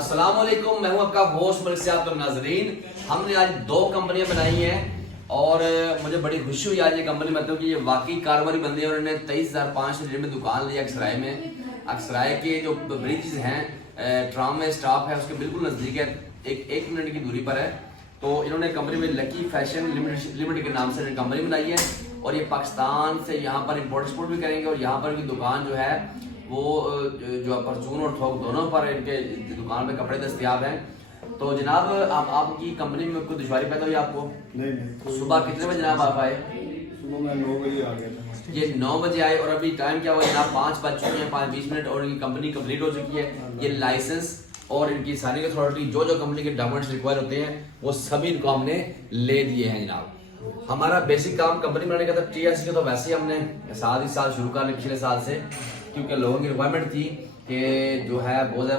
अस्सलाम वालेकुम, मैं हूं आपका होस्ट मलिक सियाब तो नाजरीन। हमने आज 2 कंपनियां बनाई हैं और मुझे बड़ी खुशी हुई आज ये कंपनी मतलब कि ये वाकई कारोबारी बंदे हैं और इन्होंने 23,500 में दुकान ली अक्सराय में। अक्सराय के जो ब्रिज हैं ट्राम में स्टॉप है उसके बिल्कुल नज़दीक है, एक मिनट की दूरी पर है। तो इन्होंने कंपनी में लकी फैशन लिमिटेड के नाम से कंपनी बनाई है और ये पाकिस्तान से यहाँ पर इम्पोर्ट एक्सपोर्ट भी करेंगे और यहाँ पर की दुकान जो है वो जो परचून और थोक दोनों पर इनके दुकान पे कपड़े दस्तियाब हैं। तो जनाब आपकी कंपनी में कोई दुश्वारी पैदा हुई आपको? नहीं। सुबह कितने बजे जनाब आप आए? सुबह मैं 9 बजे आ गया था। ये 9 बजे आए और अभी टाइम क्या हुआ जनाब? 5 बज चुके हैं, 5-20 मिनट और इनकी कंपनी कंप्लीट हो चुकी है। ये लाइसेंस और इनकी सारी अथॉरिटी जो कंपनी के डॉक्यूमेंट्स रिक्वायर होते हैं वो सभी इनको हमने ले दिए हैं जनाब। हमारा बेसिक काम कंपनी बनाने का था। TRC का तो वैसे ही हमने साल शुरू कर लिया पिछले साल से, क्योंकि लोगों की रिक्वायरमेंट थी कि जो है बहुत ज़्यादा